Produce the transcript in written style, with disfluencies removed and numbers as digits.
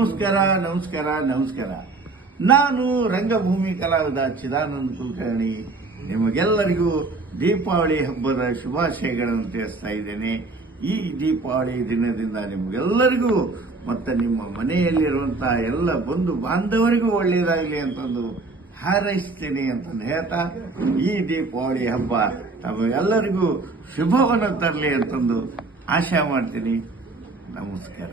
ನಮಸ್ಕಾರ ನಮಸ್ಕಾರ ನಮಸ್ಕಾರ. ನಾನು ರಂಗಭೂಮಿ ಕಲಾವಿದ ಚಿದಾನಂದ ಕುಲಕರ್ಣಿ. ನಿಮಗೆಲ್ಲರಿಗೂ ದೀಪಾವಳಿ ಹಬ್ಬದ ಶುಭಾಶಯಗಳನ್ನು ತಿಳಿಸ್ತಾ ಇದ್ದೇನೆ. ಈ ದೀಪಾವಳಿ ದಿನದಿಂದ ನಿಮಗೆಲ್ಲರಿಗೂ ಮತ್ತು ನಿಮ್ಮ ಮನೆಯಲ್ಲಿರುವಂತಹ ಎಲ್ಲ ಬಂಧು ಬಾಂಧವರಿಗೂ ಒಳ್ಳೆಯದಾಗಲಿ ಅಂತಂದು ಹಾರೈಸ್ತೇನೆ ಅಂತಂದು ಹೇಳ್ತಾ, ಈ ದೀಪಾವಳಿ ಹಬ್ಬ ತಮಗೆಲ್ಲರಿಗೂ ಶುಭವನ್ನು ತರಲಿ ಅಂತಂದು ಆಶಾ ಮಾಡ್ತೀನಿ. ನಮಸ್ಕಾರ.